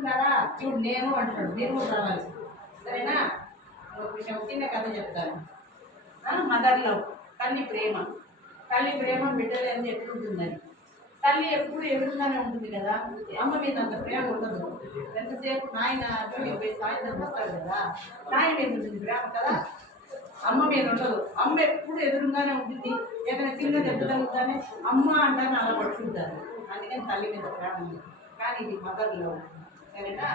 వింటున్నారా? చూడు నేను అంటున్నాడు, మీరు కూడా రావాలి. సరేనా? ఒక విషయం చిన్న కథ చెప్తాను. మదర్ లవ్, తల్లి ప్రేమ. తల్లి ప్రేమ బిడ్డలు ఎంత ఎట్లుంటుందని. తల్లి ఎప్పుడు ఎదురుగానే ఉంటుంది కదా, అమ్మ మీద అంత ప్రేమ ఉండదు. ఎంతసేపు నాయన పోయి సాయంత్రం వస్తాడు కదా, నాయన మీద ఉంటుంది ప్రేమ కదా, అమ్మ మీద ఉండదు. అమ్మ ఎప్పుడు ఎదురుగానే ఉంటుంది. ఏదైనా చిన్న దెబ్బ తగ్గుతానే అమ్మ అంటానే అలా పట్టుకుంటారు. అందుకని తల్లి మీద ప్రేమ ఉంది. కానీ ఇది మదర్ లవ్. సరేనా?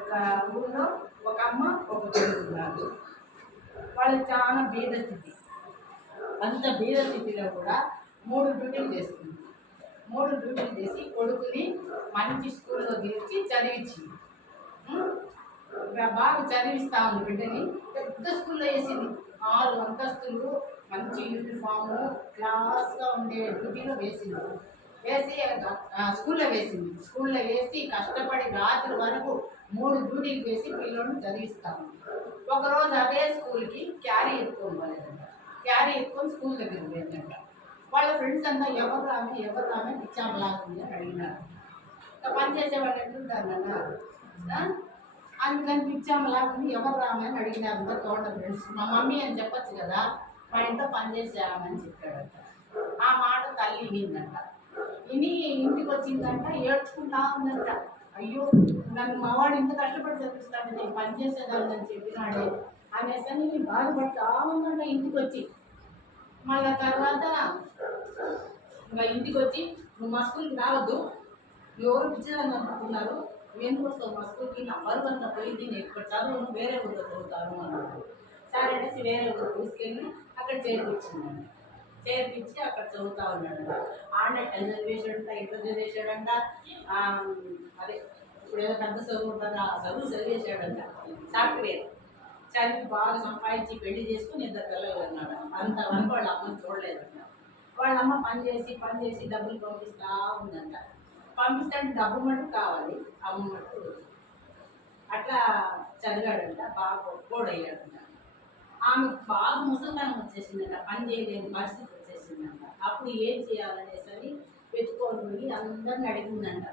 ఒక ఊళ్ళో ఒక అమ్మ ఒక కొడుకు ఉన్నారు. వాళ్ళు చాలా బీద స్థితి. అంత బీద స్థితిలో కూడా 3 డ్యూటీలు చేస్తుంది. 3 డ్యూటీలు చేసి కొడుకుని మంచి స్కూల్లో దించి చదివించింది. బాగా చదివిస్తా ఉంది బిడ్డని. పెద్ద స్కూల్లో వేసింది. 6 అంతస్తులు, మంచి యూనిఫాము, క్లాస్గా ఉండే డ్యూటీలో వేసింది. వేసి స్కూల్లో వేసి కష్టపడి రాత్రి వరకు 3 డ్యూటీలు చేసి పిల్లలను చదివిస్తాము. ఒకరోజు అదే స్కూల్కి క్యారీ ఎత్తుకొని పోలేదంట. క్యారీ ఎత్తుకొని స్కూల్ దగ్గరికి పోయిందంట. వాళ్ళ ఫ్రెండ్స్ అంతా ఎవరు రామే పిచ్చామలాగుంది అని అడిగినారు. పని చేసేవాళ్ళు ఎట్లుంటారు కదా, అందుకని పిచ్చామలాగుంది ఎవరు రామే అని అడిగినారు తోట ఫ్రెండ్స్. మా మమ్మీ అని చెప్పచ్చు కదా, మా ఇంట్లో పని చేసేవామని చెప్పాడంట. ఆ మాట తల్లి విందంట. విని ఇంటికి వచ్చిందంట, ఏడ్చుకుంటా ఉందంట. అయ్యో, నన్ను మావాడు ఇంత కష్టపడి చదివిస్తాడు, నేను పని చేసేదాన్ని అని చెప్పినాడే అనేసని బాధపడుతూ ఉందంట. ఇంటికి వచ్చి మళ్ళీ తర్వాత ఇంకా ఇంటికి వచ్చి, నువ్వు మా స్కూల్కి రావద్దు, ఎవరు పిచ్చేదాన్ని అనుకుంటున్నారు, ఎందుకు వస్తావు మా స్కూల్కి, నా బరువు అంతా పోయింది, నేను ఇక్కడ చదువును, వేరే ఊరిలో చదువుతాను అన్నాడు. సరే అనేసి వేరే ఊరు తీసుకెళ్ళి అక్కడ చేర్పించి అక్కడ చదువుతా ఉన్నాడు. ఆడ టెన్త్ చదివేశాడంట, ఇంటర్ చదివేశాడంట. అదే ఇప్పుడు ఏదో పెద్ద చదువు ఉంటుంది, ఆ చదువు చదివేశాడంట. సాఫ్ట్వేర్ చదివి బాగా సంపాదించి పెళ్లి చేసుకుని 2 పిల్లలు అన్నాడు. అంతవరకు వాళ్ళ అమ్మని చూడలేదంట. వాళ్ళ అమ్మ పని చేసి డబ్బులు పంపిస్తూ ఉందంట. పంపిస్తే డబ్బు మటుకు కావాలి, అమ్మ మటుకు అట్లా చదివాడంట. బాగా గొప్పోడయ్యాడంట. ఆమె బాగా ముసలితనం వచ్చేసిందంట, పని చేయలేని పరిస్థితి వచ్చేసిందంట. అప్పుడు ఏం చేయాలనేసరి వెతుకోని అందరిని అడిగిందంట.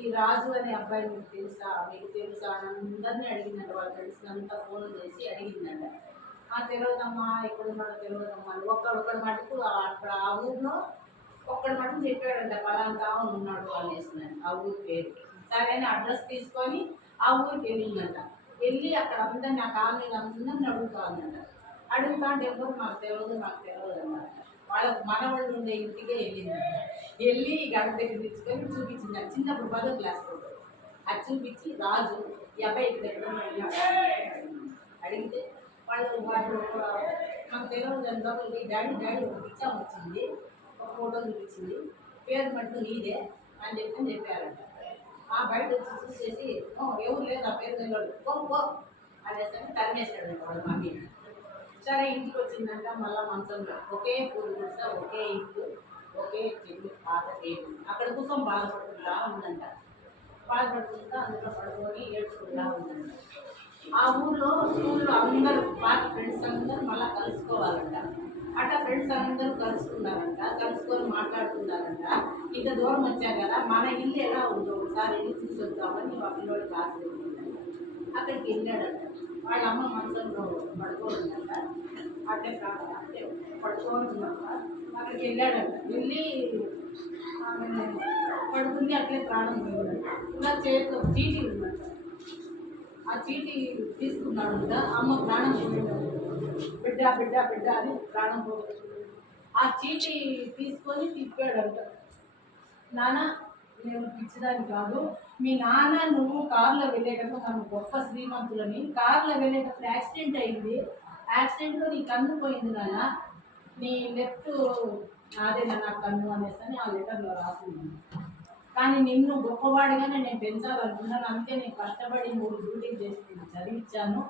ఈ రాజు అనే అబ్బాయి మీకు తెలుసా అని అందరినీ అడిగిందంట. వాళ్ళ ఫ్రెండ్స్ అంతా ఫోన్ చేసి అడిగిందంట. తెలియదమ్మా, ఎక్కడున్నాడో తెలియదమ్మా అని. ఒక్కడు మటుకు అక్కడ ఆ ఊరిలో ఒక్కడు మటుకు చెప్పాడంట, పలాంతా ఉన్నాడు అనేసిందంట ఆ ఊరి పేరు. సరే అని అడ్రస్ తీసుకొని ఆ ఊరికి వెళ్ళిందంట. వెళ్ళి అక్కడ అందరినీ, ఆ కాలనీలు అందరినీ అడుగుతా ఉందంట. అడుగుతా అంటే ఎవరు నాకు తెలియదు అన్నమాట. వాళ్ళకు మనవాళ్ళు ఉండే ఇంటికే వెళ్ళిందంట. వెళ్ళి గడప దగ్గర తెచ్చుకొని చూపించింది. చిన్నప్పుడు 10వ క్లాస్ ఫోటో అది చూపించి, రాజు ఈ అబ్బాయి ఇక్కడ ఎక్కడ అడిగితే వాళ్ళు మాకు తెలియదు అని డాడీ ఒక పిక్చర్ వచ్చింది, ఒక ఫోటో చూపించింది, పేరు మటుకు నీదే అని చెప్పారంట. బయట వచ్చి చూసేసి ఎవరు లేదు ఆ పేరు తెలియదు, పో అనేసి తరిమేశాడు వాళ్ళ మమ్మీ. సరే ఇంటికి వచ్చిందంట. మళ్ళీ మంచంలో ఒకే పూలు గుడిస, ఒకే ఇల్లు, ఒకే చెల్లు, పాత టేబుల్. అక్కడ కూర్చొని బాధపడుకుంటా ఉందంట. బాధపడుకుంటా అందులో పడుకొని ఏడ్చుకుంటా ఉందంట. ఆ ఊళ్ళో స్కూల్లో అందరూ పాత ఫ్రెండ్స్ అందరూ మళ్ళీ కలుసుకోవాలంట. అట్లా ఫ్రెండ్స్ అందరూ కలుసుకొని మాట్లాడుతున్నారంట. ఇంత దూరం వచ్చాం కదా, మన ఇల్లు ఎలా ఉందో ఒకసారి వెళ్ళి చూసి వద్దామని మా పిల్లోడి క్లాస్ వెళ్ళిందంట. అక్కడికి వెళ్ళాడంట. వాళ్ళ అమ్మ మనసులో పడుకోనుందంట. అట్లే పడుకోనుందంట. అక్కడికి వెళ్ళాడంట. వెళ్ళి పడుకుంది, అట్లే ప్రాణం పోయిందంట. ఇలా చేతిలో చీటీ ఉందంట. ఆ చీటీ తీసుకున్నాడు కదా, అమ్మ ప్రాణం పోయిందంట. బిడ్డ అని ప్రాణం పోయింది. ఆ చీటీ తీసుకొని తిప్పాడంట. నాన్న, నేను పిచ్చిదాన్ని కాదు, మీ నాన్న నువ్వు కారులో వెళ్ళేటప్పుడు నన్ను గొప్ప శ్రీమంతులని, కారులో వెళ్ళేటప్పుడు యాక్సిడెంట్ అయింది, యాక్సిడెంట్లో నీ కన్ను పోయింది నాన్న, నీ లెఫ్ట్ నాదేనా నా కన్ను అనేసి ఆ లెటర్లో రాసింది. కానీ నిన్ను గొప్పవాడిగానే నేను పెంచాలనుకున్నాను, అంతే నేను కష్టపడి 3 డ్యూటీలు చేసి చదివించాను.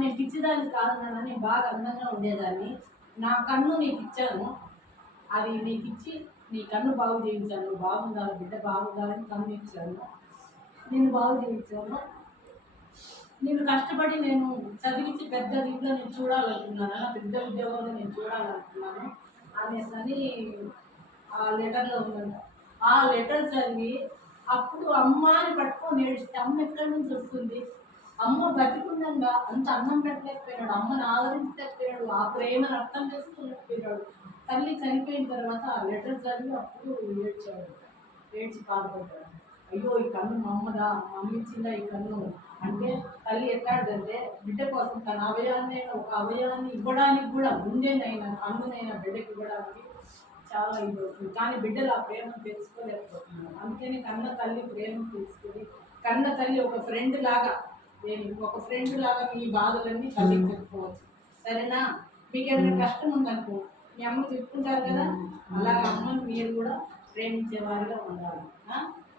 నేను పిచ్చిదాన్ని కాదు నాన్న, నేను బాగా అందంగా ఉండేదాన్ని, నా కన్ను నీకు ఇచ్చాను, అది నీకు ఇచ్చి నీ కన్ను బాగు చేయించాను, బాగుండాలి బిడ్డ బాగుండాలని కన్ను ఇచ్చాను, నేను బాగు చేయించాను, నేను కష్టపడి నేను చదివించి పెద్ద దీంట్లో నేను చూడాలనుకున్నాను, పెద్ద ఉద్యోగంలో నేను చూడాలనుకున్నాను అనేసి ఆ లెటర్లో ఉందంట. ఆ లెటర్ చదివి అప్పుడు అమ్మ అని పట్టుకొని ఏడిస్తే అమ్మ ఎక్కడి నుంచి వస్తుంది? అమ్మ బతికుండగా అంత అన్నం పెట్టలేకపోయినాడు, అమ్మని ఆదరించలేకపోయినాడు, ఆ ప్రేమను అర్థం చేసుకోలేకపోయినాడు. తల్లి చనిపోయిన తర్వాత ఆ లెటర్ చదివి అప్పుడు ఏడ్చాడు, ఏడ్చి బాధపడ్డాడు. అయ్యో ఈ కన్ను మా అమ్మదా, మా అమ్మ ఇచ్చిందా ఈ కన్ను అంటే తల్లి ఎట్లాంటిదంటే బిడ్డ కోసం తన అవయవాన్ని ఒక అవయవాన్ని ఇవ్వడానికి కూడా ముందేనైనా కన్నునైనా బిడ్డకి ఇవ్వడానికి చాలా ఇది అవుతుంది. కానీ బిడ్డలు ఆ ప్రేమను తెలుసుకోలేకపోతున్నారు. అందుకని కన్న తల్లి ప్రేమను తెలుసుకుని కన్న తల్లి ఒక ఫ్రెండ్ లాగా, ఒక ఫ్రెండ్ లాగా మీ బాధలన్నీ తల్లికి చెప్పుకోవచ్చు. సరేనా? మీకు ఏమైనా కష్టం ఉందనుకో మీ అమ్మ చెప్పుకుంటారు కదా, అలాగే అమ్మని మీరు కూడా ప్రేమించే వారిగా ఉండాలి.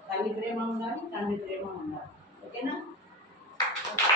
తల్లి ప్రేమ ఉండాలి, తండ్రి ప్రేమ ఉండాలి. ఓకేనా?